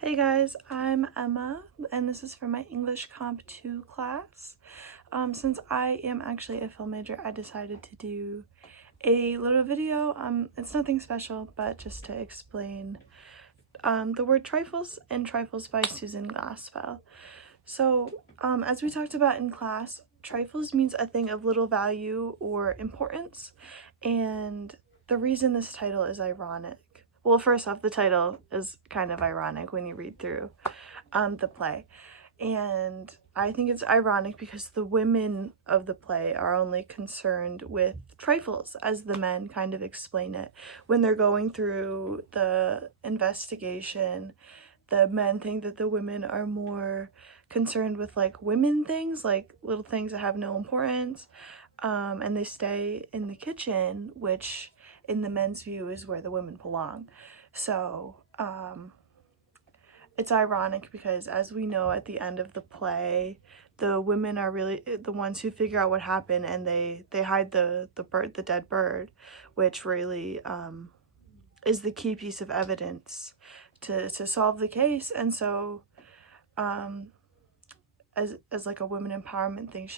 Hey guys, I'm Emma, and this is for my English Comp 2 class. Since I am actually a film major, I decided to do a little video. It's nothing special, but just to explain the word trifles and Trifles by Susan Glassfell. So, as we talked about in class, trifles means a thing of little value or importance, and the reason this title is ironic. Well, first off, the title is kind of ironic when you read through the play. And I think it's ironic because the women of the play are only concerned with trifles, as the men kind of explain it. When they're going through the investigation, the men think that the women are more concerned with like women things, like little things that have no importance. And they stay in the kitchen, which in the men's view is where the women belong. So, it's ironic because, as we know, at the end of the play, the women are really the ones who figure out what happened, and they hide the dead bird, which really is the key piece of evidence to solve the case. And so, as like a women empowerment thing,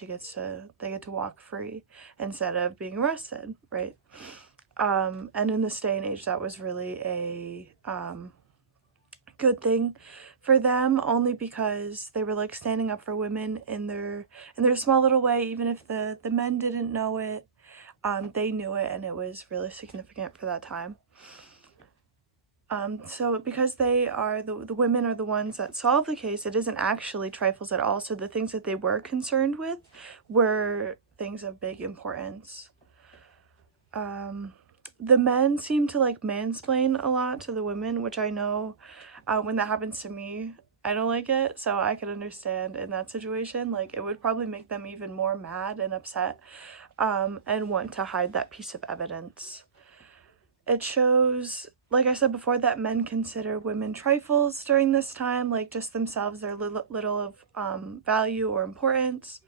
they get to walk free instead of being arrested, right? And in this day and age, that was really a good thing for them, only because they were like standing up for women in their small little way. Even if the men didn't know it, they knew it, and it was really significant for that time. So because they are the women are the ones that solve the case, it isn't actually trifles at all. So the things that they were concerned with were things of big importance. The men seem to like mansplain a lot to the women, which I know when that happens to me, I don't like it. So I can understand in that situation, like it would probably make them even more mad and upset, and want to hide that piece of evidence. It shows, like I said before, that men consider women trifles during this time, like just themselves, they're little of value or importance,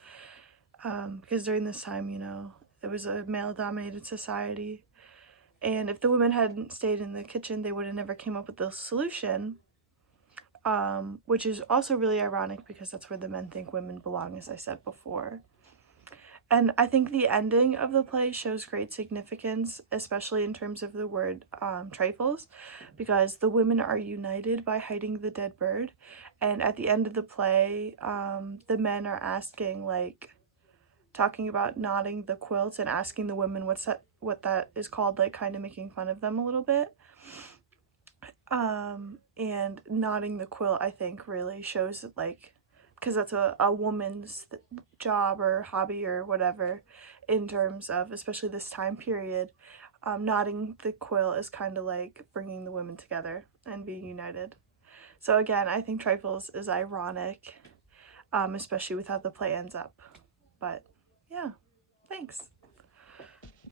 because during this time, it was a male-dominated society. And if the women hadn't stayed in the kitchen, they would have never came up with the solution, which is also really ironic because that's where the men think women belong, as I said before. And I think the ending of the play shows great significance, especially in terms of the word trifles, because the women are united by hiding the dead bird. And at the end of the play, the men are asking, like, talking about knotting the quilt and asking the women what that is called, like kind of making fun of them a little bit. And knotting the quilt, I think, really shows that, like, because that's a woman's job or hobby or whatever, in terms of especially this time period. Knotting the quilt is kind of like bringing the women together and being united. So again, I think Trifles is ironic, especially with how the play ends up. But yeah, thanks.